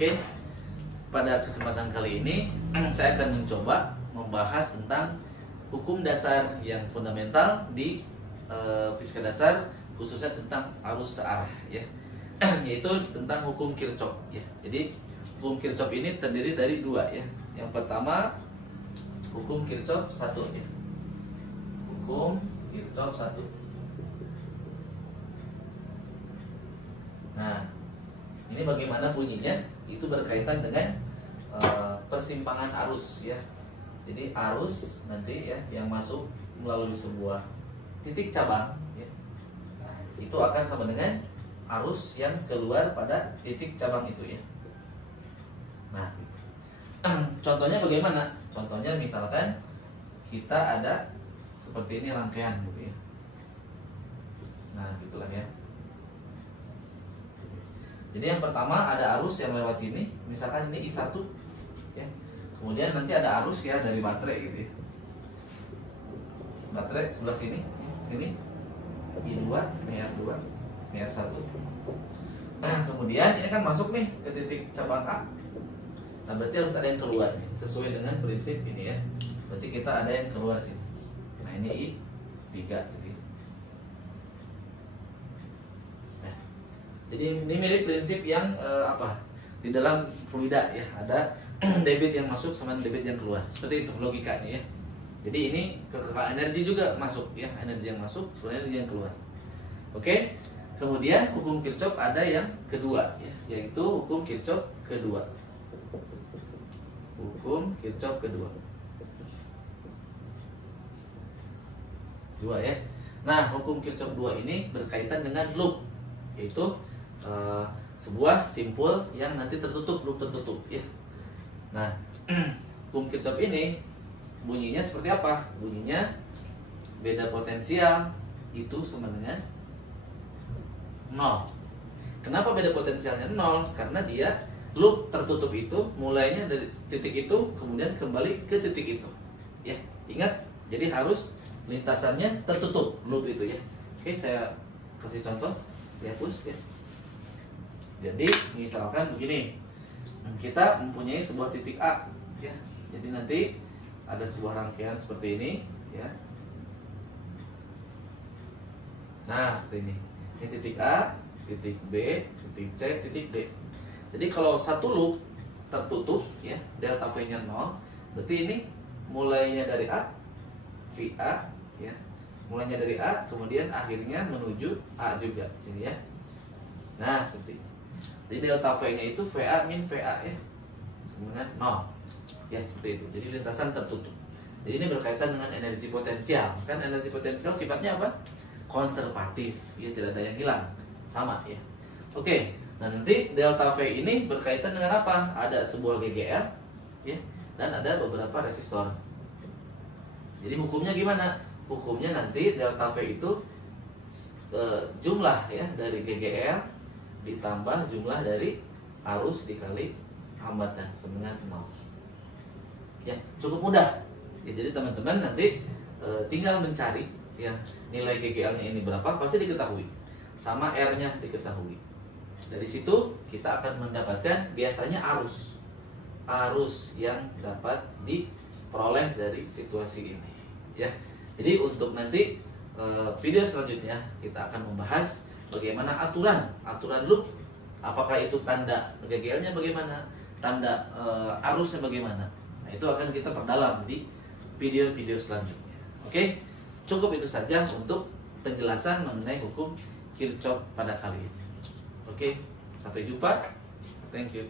Oke, pada kesempatan kali ini saya akan mencoba membahas tentang hukum dasar yang fundamental di fisika dasar, khususnya tentang arus searah ya. Yaitu tentang hukum Kirchhoff ya. Jadi hukum Kirchhoff ini terdiri dari dua ya. Yang pertama hukum Kirchhoff 1 ya. Hukum Kirchhoff 1. Nah, ini bagaimana bunyinya? Itu berkaitan dengan persimpangan arus ya. Jadi arus nanti ya yang masuk melalui sebuah titik cabang ya, itu akan sama dengan arus yang keluar pada titik cabang itu ya. Nah, contohnya bagaimana? Contohnya misalkan kita ada seperti ini rangkaian gitu ya. Nah, gitulah ya. Jadi yang pertama ada arus yang lewat sini, misalkan ini I1 ya. Kemudian nanti ada arus ya dari baterai gitu ya. Baterai sebelah sini, sini I2, ini R2, ini R1. Nah, kemudian ini kan masuk nih ke titik cabang A. Nah, berarti harus ada yang keluar nih, sesuai dengan prinsip ini ya. Berarti kita ada yang keluar sini. Nah, ini I3 gitu ya. Jadi ini mirip prinsip yang di dalam fluida ya, ada debit yang masuk sama debit yang keluar. Seperti itu logikanya ya. Jadi ini kekal energi juga masuk ya, energi yang masuk, energi yang keluar. Oke. Kemudian hukum Kirchhoff ada yang kedua ya, yaitu hukum Kirchhoff kedua. Hukum Kirchhoff kedua. Dua ya. Nah, hukum Kirchhoff 2 ini berkaitan dengan loop, yaitu sebuah simpul yang nanti tertutup, loop tertutup ya. Nah, hukum Kirchhoff ini bunyinya seperti apa? Bunyinya beda potensial itu sama dengan 0. Kenapa beda potensialnya 0? Karena dia loop tertutup itu mulainya dari titik itu kemudian kembali ke titik itu ya. Ingat, jadi harus lintasannya tertutup loop itu ya. Oke, saya kasih contoh, dihapus ya. Jadi misalkan begini, kita mempunyai sebuah titik A ya. Jadi nanti ada sebuah rangkaian seperti ini ya. Nah, seperti ini. Ini titik A, titik B, titik C, titik D. Jadi kalau satu loop tertutup ya, delta V-nya 0, berarti ini mulainya dari A, VA ya. Mulainya dari A, kemudian akhirnya menuju A juga sini ya. Nah, seperti ini. Jadi delta V-nya itu VA min VA ya, sama dengan 0 ya, seperti itu. Jadi lintasan tertutup. Jadi ini berkaitan dengan energi potensial. Kan energi potensial sifatnya apa? Konservatif ya, tidak ada yang hilang, sama ya. Oke, nah nanti delta V ini berkaitan dengan apa? Ada sebuah GGR ya, dan ada beberapa resistor. Jadi hukumnya gimana? Hukumnya nanti delta V itu jumlah ya dari GGR ditambah jumlah dari arus dikali hambatan sama dengan 0. Ya, cukup mudah. Ya, jadi teman-teman nanti tinggal mencari ya nilai GGL-nya ini berapa, pasti diketahui. Sama R-nya diketahui. Dari situ kita akan mendapatkan biasanya arus yang dapat diperoleh dari situasi ini ya. Jadi untuk nanti video selanjutnya kita akan membahas bagaimana aturan loop, apakah itu tanda GGL-nya bagaimana, tanda arusnya bagaimana. Nah, itu akan kita perdalam di video-video selanjutnya. Oke, cukup itu saja untuk penjelasan mengenai hukum Kirchhoff pada kali ini. Oke, sampai jumpa. Thank you.